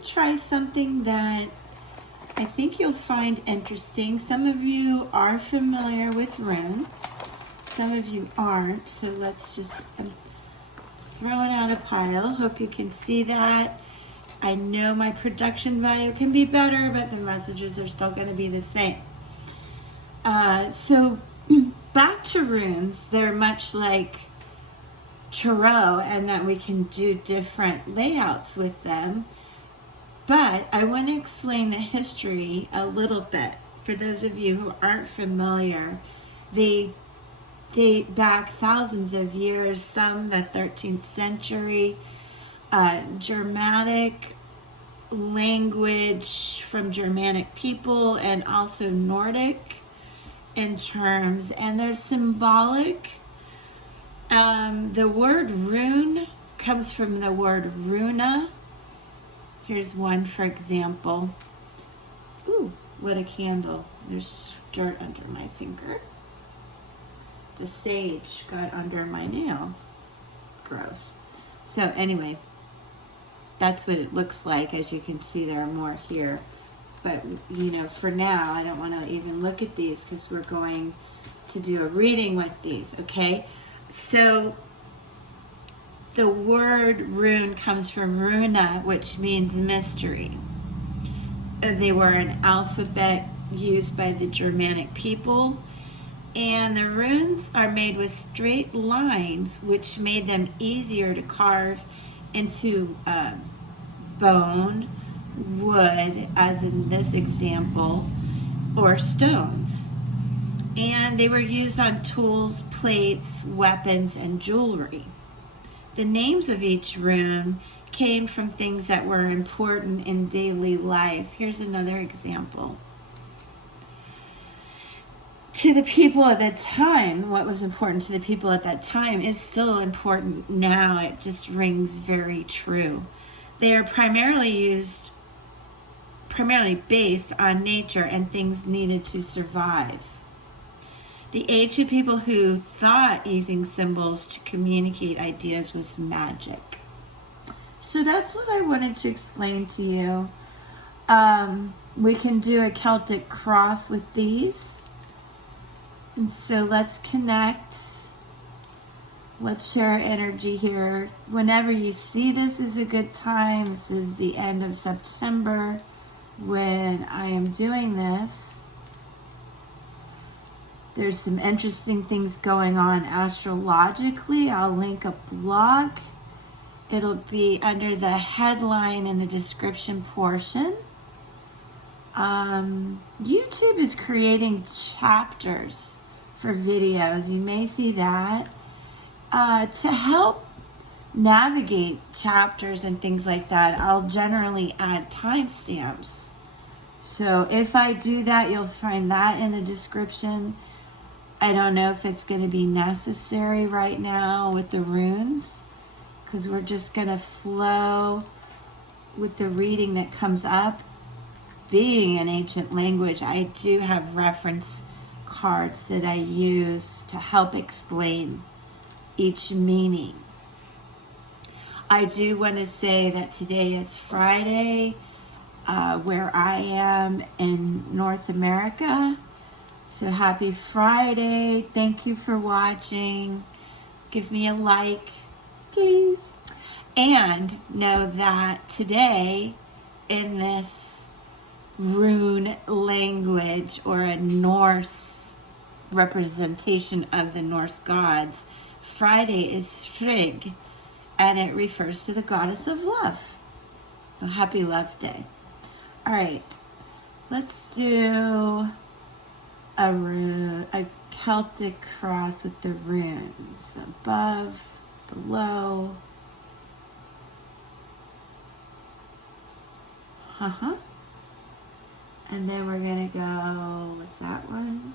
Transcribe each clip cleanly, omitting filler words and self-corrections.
to try something that I think you'll find interesting. Some of you are familiar with runes. Some of you aren't. So let's just, I'm throwing out a pile. Hope you can see that. I know my production value can be better, but the messages are still going to be the same. So back to runes, they're much like tarot, and that we can do different layouts with them. But I want to explain the history a little bit. For those of you who aren't familiar, they date back thousands of years, some the 13th century. Germanic language from Germanic people, and also Nordic in terms, and they're symbolic. The word rune comes from the word runa. Here's one, for example. Ooh, what a candle. There's dirt under my finger. The sage got under my nail. Gross. So anyway, that's what it looks like. As you can see, there are more here. But, you know, for now, I don't want to even look at these because we're going to do a reading with these, okay? So the word rune comes from runa, which means mystery. They were an alphabet used by the Germanic people, and the runes are made with straight lines, which made them easier to carve into bone, wood, as in this example, or stones. And they were used on tools, plates, weapons, and jewelry. The names of each rune came from things that were important in daily life. Here's another example. To the people at that time, what was important to the people at that time is still important now. It just rings very true. They are primarily based on nature and things needed to survive. The ancient people who thought using symbols to communicate ideas was magic. So that's what I wanted to explain to you. We can do a Celtic cross with these. And so let's connect. Let's share our energy here. Whenever you see this is a good time. This is the end of September when I am doing this. There's some interesting things going on astrologically. I'll link a blog. It'll be under the headline in the description portion. YouTube is creating chapters for videos. You may see that. To help navigate chapters and things like that, I'll generally add timestamps. So if I do that, you'll find that in the description. I don't know if it's going to be necessary right now with the runes, because we're just going to flow with the reading that comes up. Being an ancient language, I do have reference cards that I use to help explain each meaning. I do want to say that today is Friday, where I am in North America. So happy Friday. Thank you for watching. Give me a like, please. And know that today in this rune language, or a Norse representation of the Norse gods, Friday is Frigg, and it refers to the goddess of love. So happy Love Day. All right, let's do a Celtic cross with the runes above, below. And then we're gonna go with that one.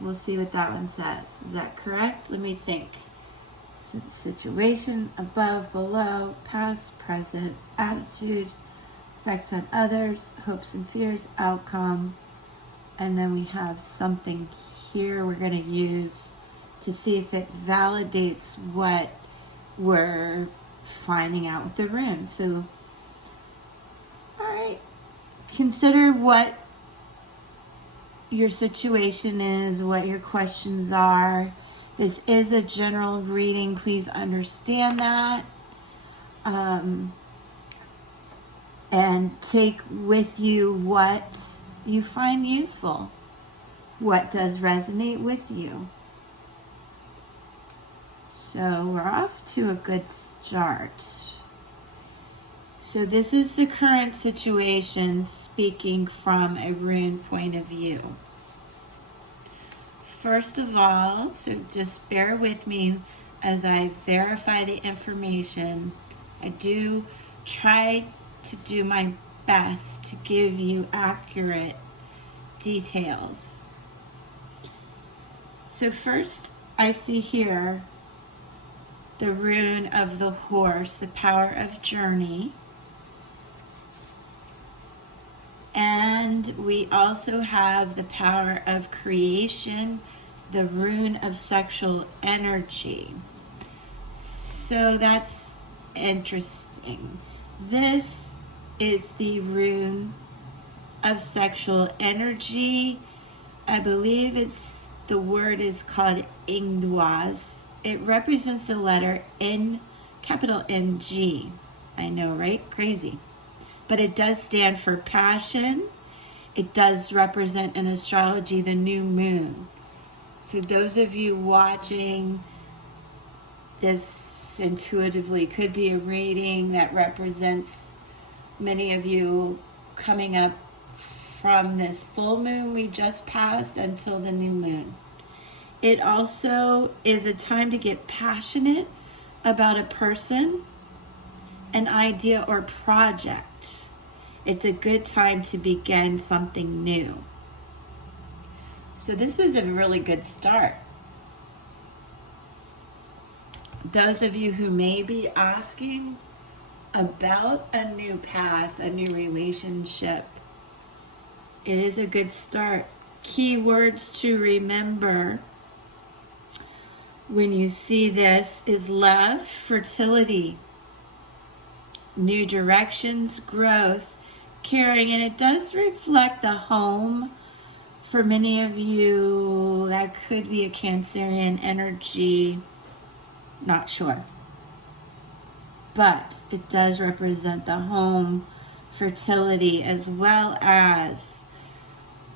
We'll see what that one says. Is that correct? Let me think. So the situation, above, below, past, present, attitude, effects on others, hopes and fears, outcome, and then we have something here we're going to use to see if it validates what we're finding out with the rune. So, all right, consider what your situation is, what your questions are. This is a general reading. Please understand that. And take with you what you find useful. What does resonate with you? So we're off to a good start. So this is the current situation, speaking from a rune point of view. First of all, so just bear with me as I verify the information. I do try to do my best to give you accurate details. So first, I see here the rune of the horse, the power of journey. And we also have the power of creation, the rune of sexual energy. So that's interesting. This is the rune of sexual energy. I believe the word is called Ingduaz. It represents the letter N, capital NG. I know, right? Crazy. But it does stand for passion. It does represent in astrology the new moon. So those of you watching this intuitively could be a reading that represents many of you coming up from this full moon we just passed until the new moon. It also is a time to get passionate about a person, an idea, or project. It's a good time to begin something new. So this is a really good start. Those of you who may be asking about a new path, a new relationship, it is a good start. Key words to remember when you see this is love, fertility, new directions, growth, caring, and it does reflect the home. For many of you, that could be a Cancerian energy, not sure. But it does represent the home, fertility, as well as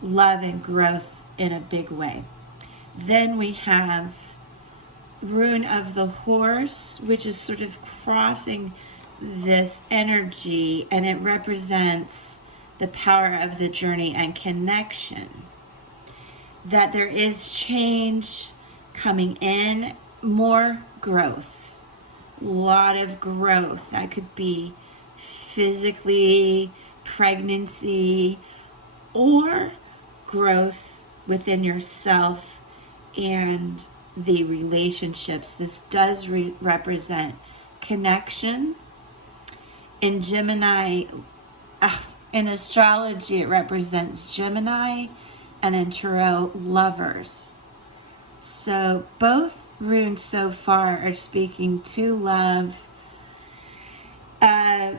love and growth in a big way. Then we have rune of the horse, which is sort of crossing this energy, and it represents the power of the journey and connection. That there is change coming in, more growth, a lot of growth. That could be physically, pregnancy, or growth within yourself and the relationships. This does represent connection. In Gemini, in astrology, it represents Gemini, and in tarot, lovers. So both runes so far are speaking to love. The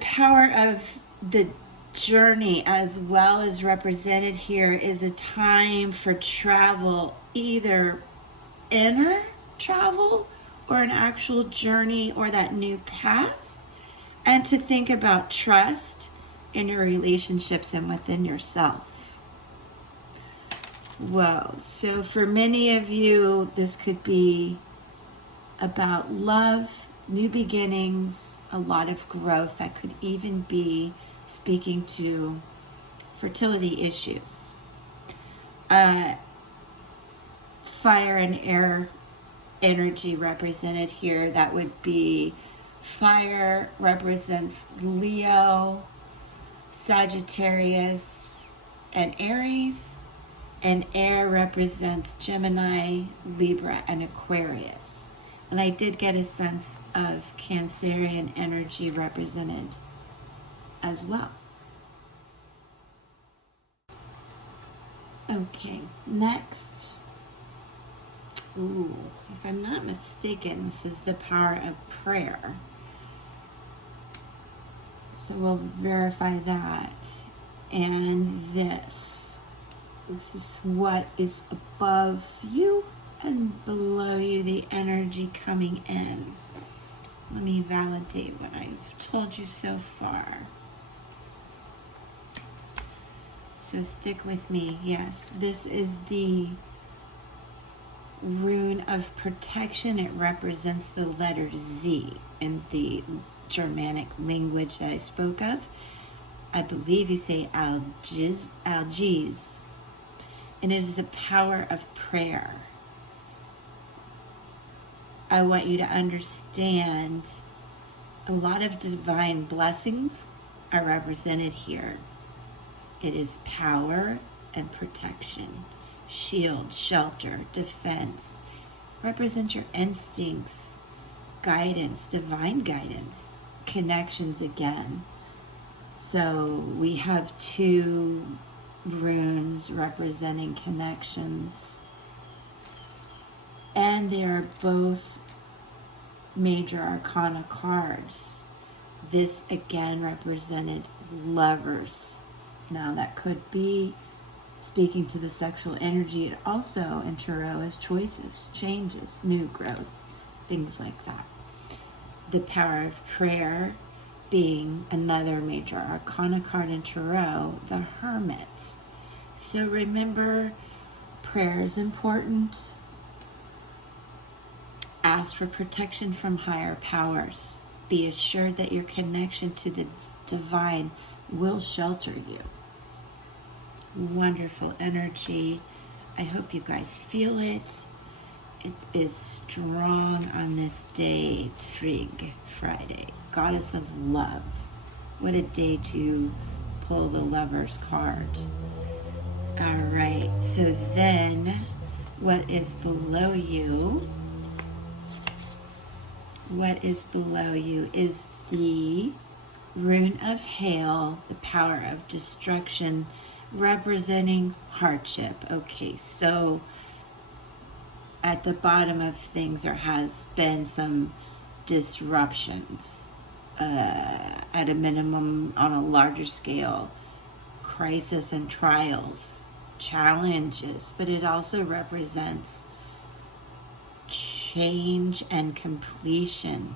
power of the journey as well as represented here is a time for travel, either inner travel or an actual journey or that new path, and to think about trust in your relationships and within yourself. Whoa. So for many of you, this could be about love, new beginnings, a lot of growth. That could even be speaking to fertility issues. Fire and air energy represented here. That would be fire represents Leo, Sagittarius, and Aries, and air represents Gemini, Libra, and Aquarius. And I did get a sense of Cancerian energy represented as well. Okay, next. Ooh, if I'm not mistaken, this is the power of prayer. So we'll verify that. And this is what is above you and below you, the energy coming in. Let me validate what I've told you so far. So stick with me. Yes, this is the rune of protection. It represents the letter Z in the Germanic language that I spoke of. I believe you say algiz. And it is the power of prayer. I want you to understand a lot of divine blessings are represented here. It is power and protection, shield, shelter, defense. Represent your instincts, guidance, divine guidance, connections again. So we have two runes representing connections. And they are both major arcana cards. This again represented lovers. Now that could be speaking to the sexual energy. It also in tarot is choices, changes, new growth, things like that. The power of prayer being another major arcana card in tarot, the Hermit. So remember, prayer is important. Ask for protection from higher powers. Be assured that your connection to the divine will shelter you. Wonderful energy. I hope you guys feel it. It is strong on this day, Frigg, Friday, goddess of love. What a day to pull the Lover's card. All right, so then what is below you? What is below you is the rune of hail, the power of destruction, representing hardship. Okay, so at the bottom of things there has been some disruptions, at a minimum on a larger scale, crisis and trials, challenges, but it also represents change and completion.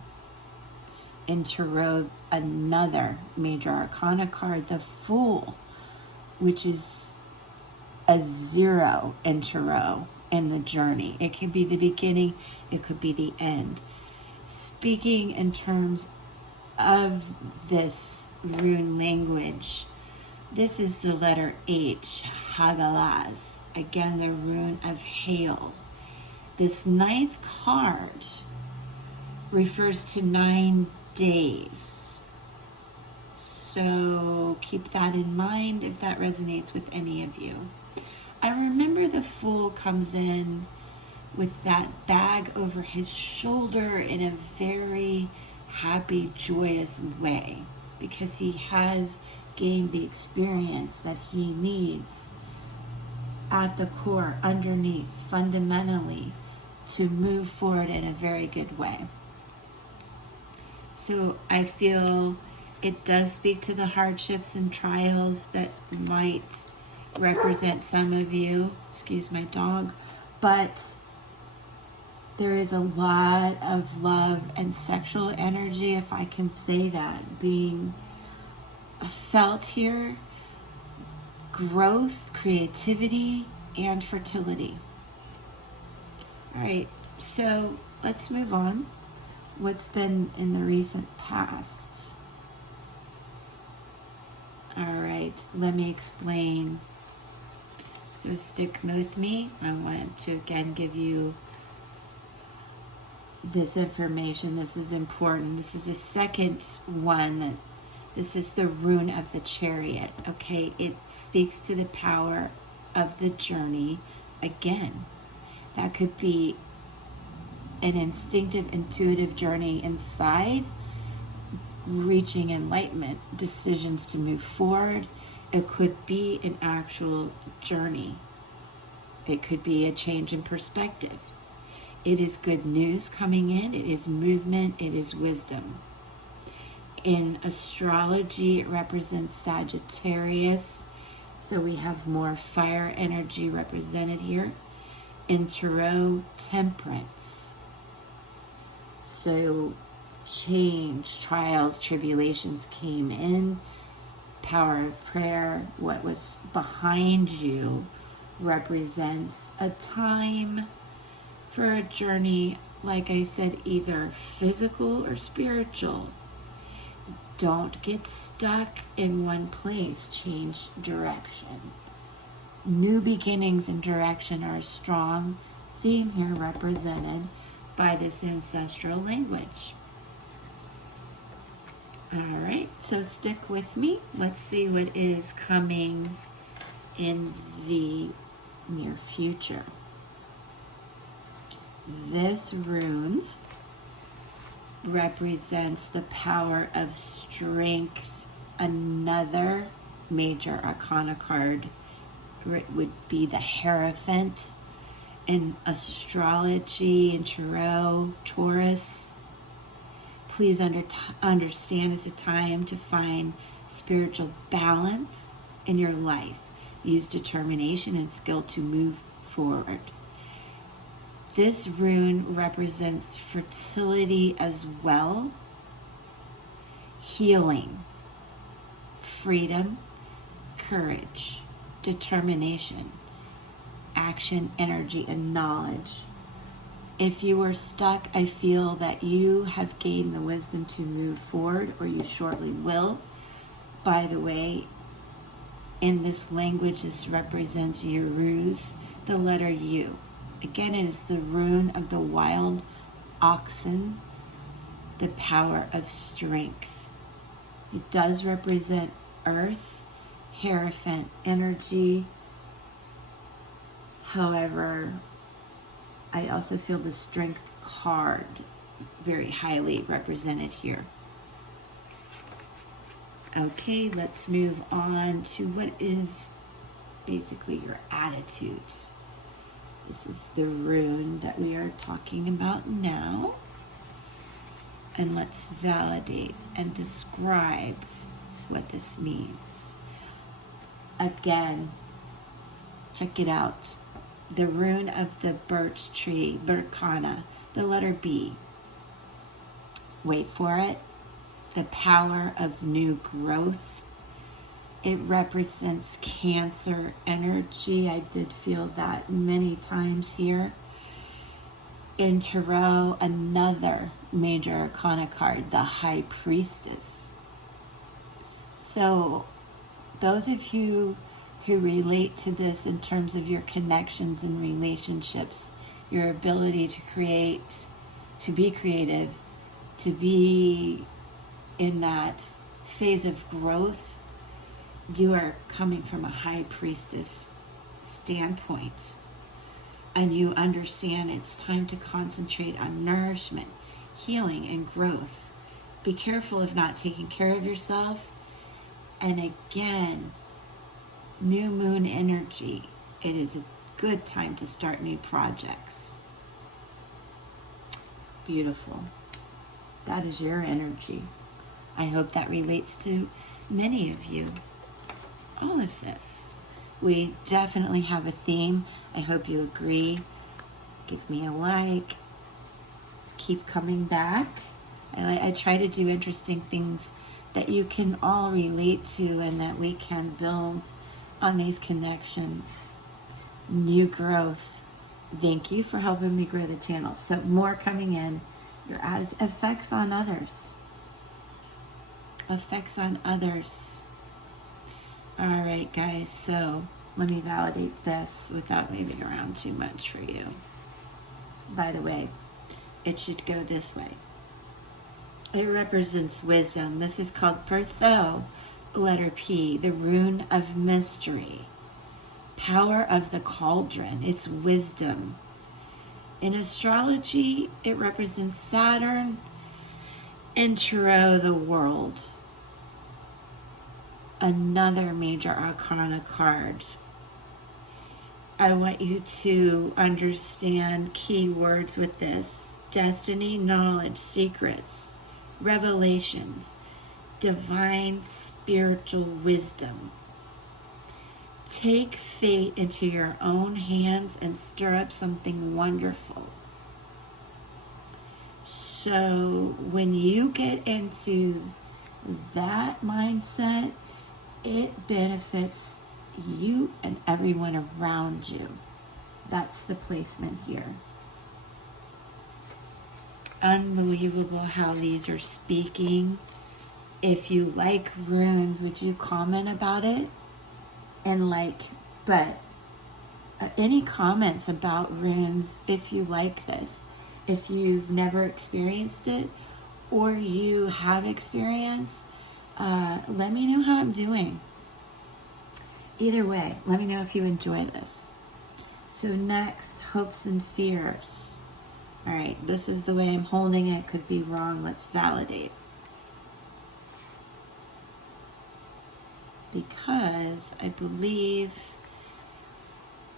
In tarot, another major arcana card, the Fool, which is a 0 in tarot in the journey. It can be the beginning, it could be the end. Speaking in terms of this rune language, this is the letter H, Hagalaz. Again, the rune of hail. This 9th card refers to 9 days. So keep that in mind if that resonates with any of you. I remember the Fool comes in with that bag over his shoulder in a very happy, joyous way, because he has gained the experience that he needs at the core, underneath, fundamentally, to move forward in a very good way. So I feel it does speak to the hardships and trials that might represent some of you. Excuse my dog. But there is a lot of love and sexual energy, if I can say that, being felt here. Growth, creativity, and fertility. All right, so let's move on. What's been in the recent past? All right, let me explain. So stick with me. I want to again give you this information. This is important. This is the second one. This is the rune of the Chariot. Okay, it speaks to the power of the journey. Again, that could be an instinctive, intuitive journey inside, reaching enlightenment, decisions to move forward. It could be an actual journey It could be a change in perspective. It is good news coming in. It is movement. It is wisdom. In astrology, it represents Sagittarius. So we have more fire energy represented here. In Tarot, temperance. So change, trials, tribulations came in. Power of prayer, what was behind you, represents a time for a journey, like I said, either physical or spiritual. Don't get stuck in one place. Change direction. New beginnings and direction are a strong theme here represented by this ancestral language. All right, so stick with me. Let's see what is coming in the near future. This rune represents the power of strength. Another major arcana card would be the Hierophant. In astrology and tarot, Taurus, please understand it's a time to find spiritual balance in your life. Use determination and skill to move forward. This rune represents fertility as well, healing, freedom, courage, determination, action, energy, and knowledge. If you are stuck, I feel that you have gained the wisdom to move forward, or you shortly will. By the way, in this language, this represents Uruz, the letter U. Again, it is the rune of the wild oxen, the power of strength. It does represent earth, Hierophant energy. However, I also feel the strength card very highly represented here. Okay, let's move on to what is basically your attitude. This is the rune that we are talking about now. And let's validate and describe what this means. Again, check it out. The rune of the birch tree, Berkana, the letter B. Wait for it. The power of new growth. It represents Cancer energy. I did feel that many times here. In Tarot, another major arcana card, the High Priestess. So, those of you who relate to this in terms of your connections and relationships, your ability to create, to be creative, to be in that phase of growth, you are coming from a High Priestess standpoint. And you understand it's time to concentrate on nourishment, healing, and growth. Be careful of not taking care of yourself. And again, new moon energy. It is a good time to start new projects. Beautiful. That is your energy. I hope that relates to many of you. All of this. We definitely have a theme. I hope you agree. Give me a like. Keep coming back. I try to do interesting things that you can all relate to and that we can build on these connections. New growth. Thank you for helping me grow the channel. So more coming in. Your attitude, effects on others. Effects on others. All right, guys. So let me validate this without moving around too much for you. By the way, it should go this way. It represents wisdom. This is called Pertho, letter P, the rune of mystery. Power of the cauldron. It's wisdom. In astrology, it represents Saturn. In tarot, the world. Another major arcana card. I want you to understand key words with this: destiny, knowledge, secrets, revelations, divine spiritual wisdom. Take fate into your own hands and stir up something wonderful. So when you get into that mindset, it benefits you and everyone around you. That's the placement here. Unbelievable how these are speaking. If you like runes, would you comment about it? And but any comments about runes if you like this? If you've never experienced it or you have experience, let me know how I'm doing. Either way, let me know if you enjoy this. So next, hopes and fears. All right, this is the way I'm holding it. Could be wrong. Let's validate. Because I believe,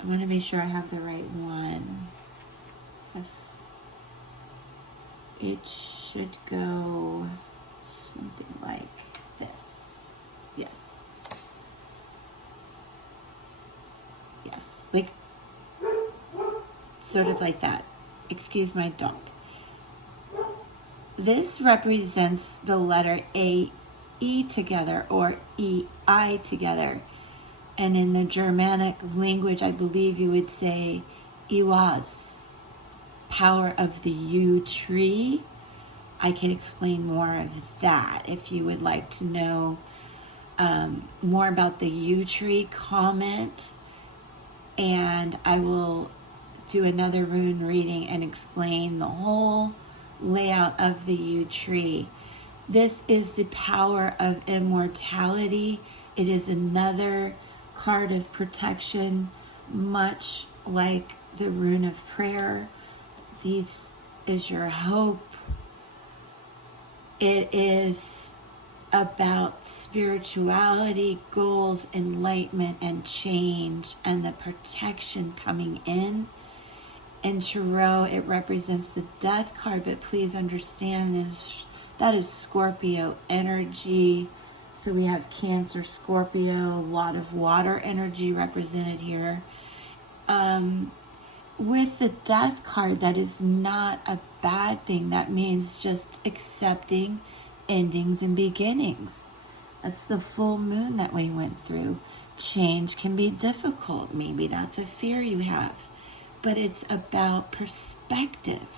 I want to make sure I have the right one. Yes. It should go something like this. Yes. Yes. Like, sort of like that. Excuse my dog. This represents the letter A, E together, or E-I together. And in the Germanic language, I believe you would say Iwas. Power of the yew tree. I can explain more of that if you would like to know more about the yew tree. Comment, and I will do another rune reading and explain the whole layout of the yew tree. This is the power of immortality. It is another card of protection, much like the rune of prayer. This is your hope. It is about spirituality, goals, enlightenment, and change, and the protection coming in. In Tarot, it represents the death card, but please understand that is Scorpio energy. So we have Cancer, Scorpio, a lot of water energy represented here. With the death card, that is not a bad thing. That means just accepting endings and beginnings. That's the full moon that we went through. Change can be difficult. Maybe that's a fear you have. But it's about perspective.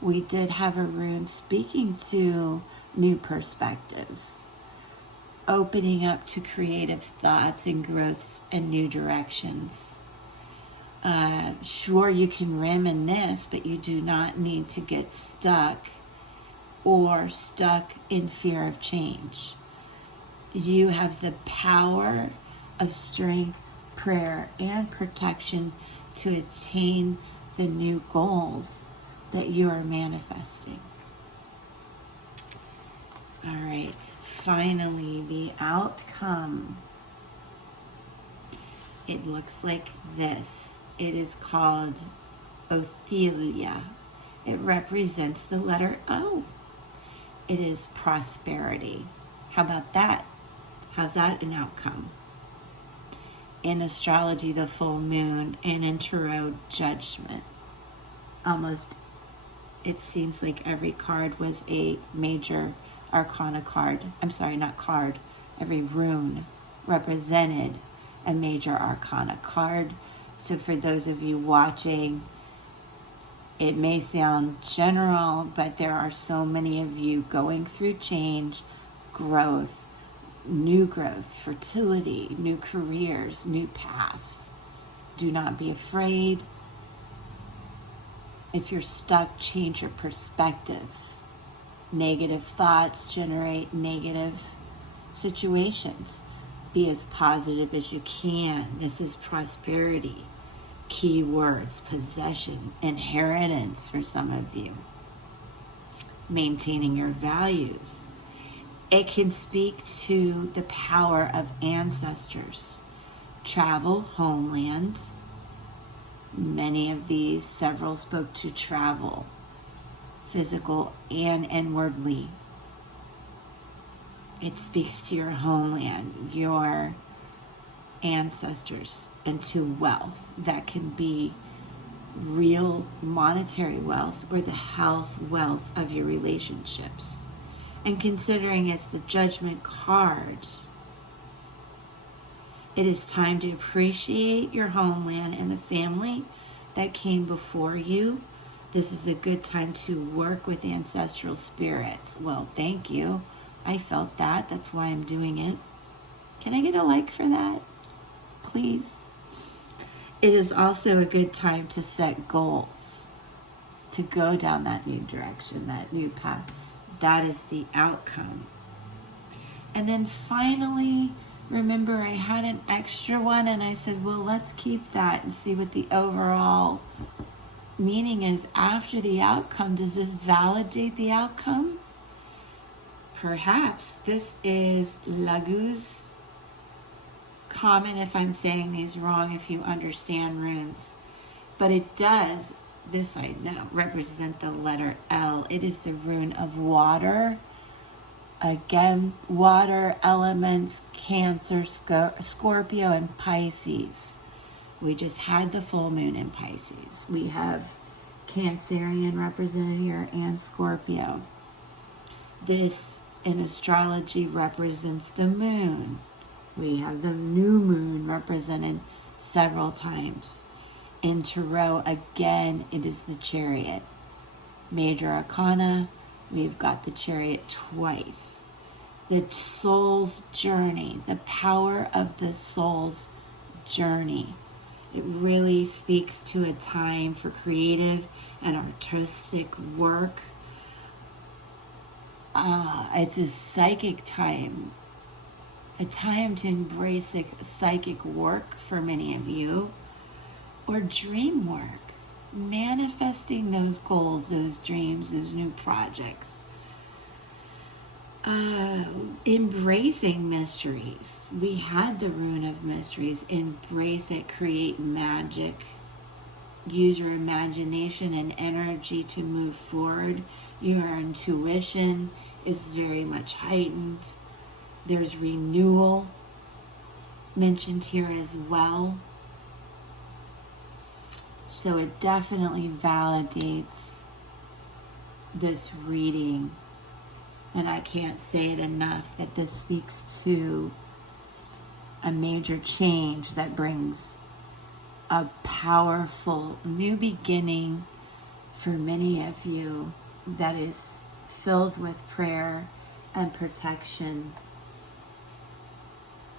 We did have a rune speaking to new perspectives, opening up to creative thoughts and growths and new directions. Sure, you can reminisce, but you do not need to get stuck in fear of change. You have the power of strength, prayer, and protection to attain the new goals that you are manifesting. All right, finally, the outcome. It looks like this. It is called Othelia. It represents the letter O. It is prosperity. How about that? How's that an outcome? In astrology, the full moon, and in tarot, judgment. Almost, it seems like every card was a major arcana card. I'm sorry, not card. Every rune represented a major arcana card. So for those of you watching, it may sound general, but there are so many of you going through change, growth, fertility, new careers, new paths. Do not be afraid. If you're stuck, change your perspective. Negative thoughts generate negative situations. Be as positive as you can. This is prosperity. Keywords: possession, inheritance for some of you. Maintaining your values. It can speak to the power of ancestors. Travel, homeland, Many of these, several spoke to travel, physical and inwardly. It speaks to your homeland, your ancestors, and to wealth. That can be real monetary wealth or the health wealth of your relationships. And considering it's the Judgment card, it is time to appreciate your homeland and the family that came before you. This is a good time to work with ancestral spirits. Well, thank you. I felt that. That's why I'm doing it. Can I get a like for that? Please. It is also a good time to set goals, to go down that new direction, that new path. That is the outcome. And then finally, remember I had an extra one and I said, well, let's keep that and see what the overall meaning is after the outcome. Does this validate the outcome? Perhaps. This is Laguz. Comment if I'm saying these wrong, if you understand runes. But it does, this I know, represent the letter L. It is the rune of water. Again, water elements, Cancer, Scorpio, and Pisces. We just had the full moon in Pisces. We have Cancerian represented here and Scorpio. This in astrology represents the moon. We have the new moon represented several times. In Tarot, again, it is the Chariot. Major Arcana, we've got the Chariot twice. The soul's journey, the power of the soul's journey. It really speaks to a time for creative and artistic work. It's a psychic time. A time to embrace psychic work for many of you. Or dream work. Manifesting those goals, those dreams, those new projects. Embracing mysteries. We had the rune of mysteries. Embrace it, create magic. Use your imagination and energy to move forward. Your intuition is very much heightened. There's renewal mentioned here as well. So it definitely validates this reading. And I can't say it enough that this speaks to a major change that brings a powerful new beginning for many of you that is filled with prayer and protection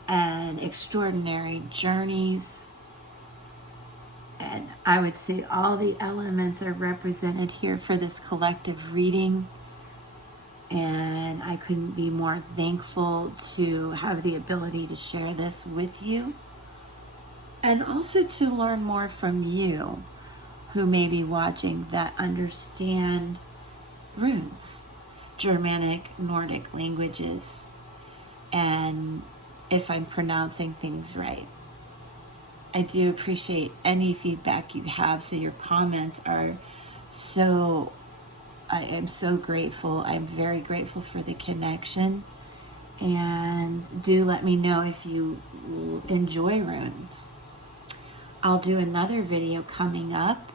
and extraordinary journeys. And I would say all the elements are represented here for this collective reading. And I couldn't be more thankful to have the ability to share this with you. And also to learn more from you who may be watching that understand runes, Germanic, Nordic languages, and if I'm pronouncing things right. I do appreciate any feedback you have, so your comments are I am so grateful. I'm very grateful for the connection. And do let me know if you enjoy runes. I'll do another video coming up.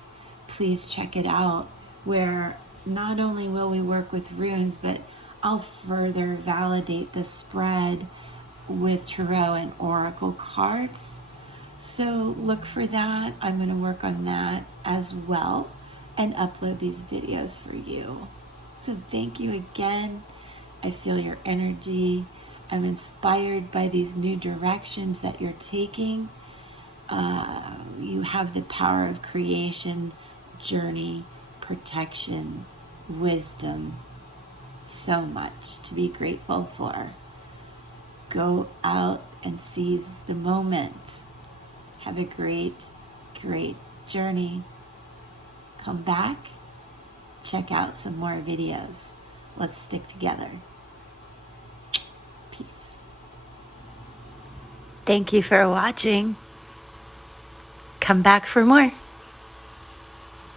Please check it out, where not only will we work with runes, but I'll further validate the spread with tarot and oracle cards. So look for that. I'm going to work on that as well and upload these videos for you. So thank you again. I feel your energy. I'm inspired by these new directions that you're taking. You have the power of creation, journey, protection, wisdom. So much to be grateful for. Go out and seize the moment. Have a great, great journey. Come back, check out some more videos. Let's stick together. Peace. Thank you for watching. Come back for more.